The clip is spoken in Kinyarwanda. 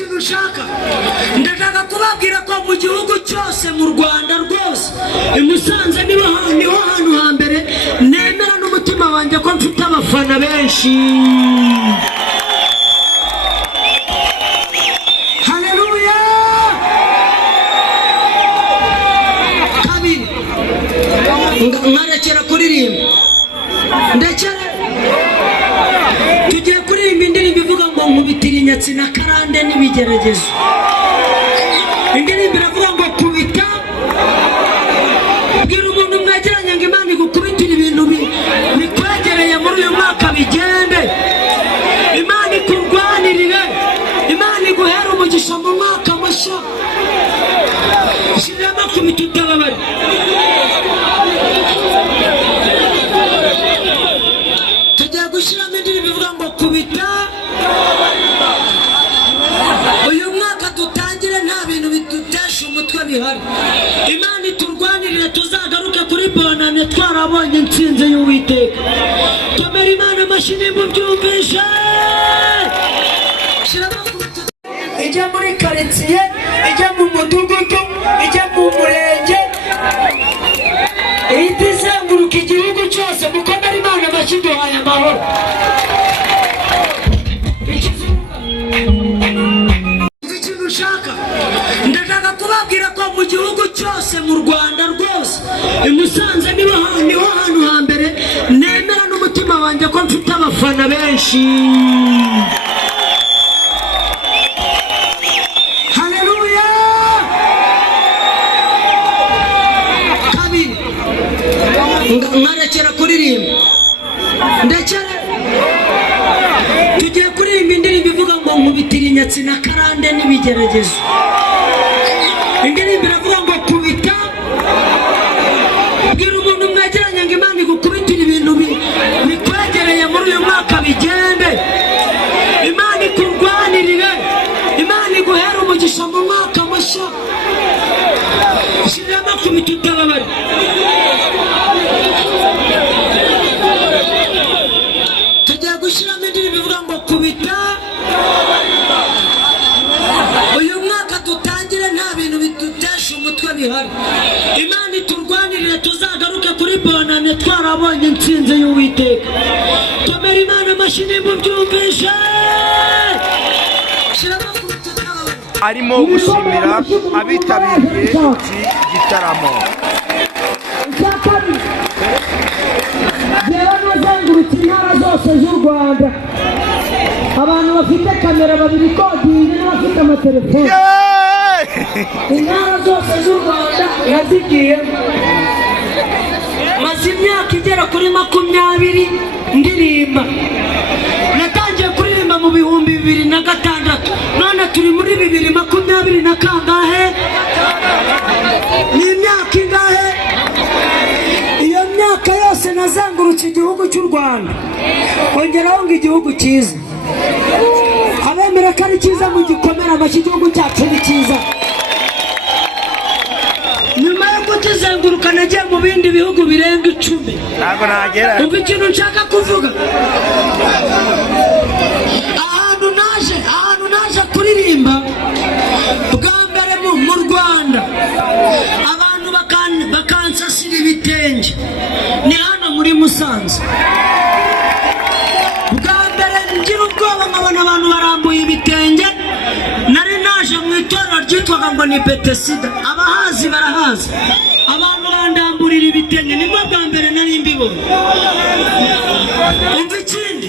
ikintu ushaka ndashaka kubabwira ko mu gihugu cyose mu Rwanda rwose i Musanze niho hantu hambere nemera n'umutima wanjye ko mfite abafana benshi. Haleluya. Kabiri mwarekera kuririmba ndekere tugiye kuririmba indirimbo ivuga ngo nkubitira inyatsi na karande n'ibigeragezo. Indirimbo iravuga ngo kubita bwira umuntu mwegeranye ngo Imana igukubitira ibintu bikwegereye muri uyu mwaka bigende. Imana ikurwanirire, Imana iguhere umugisha mu mwaka mushya. Shiramo kubita utababara. Tugiye gushyiramo indirimbo ivuga ngo kubita. Uyu mwaka dutangire nta bintu bidutesha umutwe bihari. Imana iturwanirire tuzagaruke kuri bonane twarabonye intsinzi y'Uwiteka. Tomera Imana amashyi nimba ubyumvishe. Ijya muri karitsiye, ijya mu mudugudu, ijya mu murenge, ihita izenguruka igihugu cyose. Mukomere Imana amashyi duhaye amahoro. Ikintu ushaka ndashaka kubabwira ko mu gihugu cyose mu Rwanda rwose i Musanze niho hantu hambere nemera n'umutima wanjye ko mfite abafana benshi. Haleluya. Kabiri mwarekera kuririmba ndekere tugiye kuririmba indirimbo ivuga ngo nkubitira inyatsi na karande n'ibigeragezo. Indirimbo iravuga ngo kubita bwira umuntu mwegeranye ngo Imana igukubitira ibintu bikwegereye muri uyu mwaka bigende. Imana ikurwanirire, Imana iguhere umugisha mu mwaka mushya. Shiramo kubita utababara. Tugiye gushyiramo indirimbo ivuga ngo kubita. Uyu mwaka dutangire nta bintu bidutesha umutwe bihari. Imana iturwanirire tuzagaruke kuri bonane twarabonye intsinzi y'Uwiteka. Tomera Imana amashyi nimba ubyumvishe. Arimo gushimira abitabiriye iki gitaramo. Reba nazengurutse intara zose z'u Rwanda. Abantu bafite kamera babiri kodingi n'abafite amatelefoni. Intara zose z'u Rwanda yazigiyemo. Maze imyaka igera kuri 20 ndirimba. Natangiye kuririmba mu 2006 none turi muri 2020 na kangahe? Ni imyaka ingahe? Iyo myaka yose nazengurutse igihugu cy'u Rwanda. Ongeraho ngo igihugu cyiza. Abemera ko ari cyiza mu gikomera amashyi igihugu cyacu ni cyiza. Nyuma yo kukizenguruka nagiye mu bindi bihugu birenga 10. Ntabwo nagera. Umva ikintu nshaka kuvuga. Ahantu naje kuririmba bwa mbere mu Rwanda abantu bakansasira ibitenge ni hano muri Musanze. Bwa mbere ngira ubwoba nkabona abantu barambuye ibitenge. Nari naje mu itorero ryitwaga ngo ni Betesida. Abahazi barahazi. Abantu bandamburira ibitenge nibwo bwa mbere nari mbibona. Umva ikindi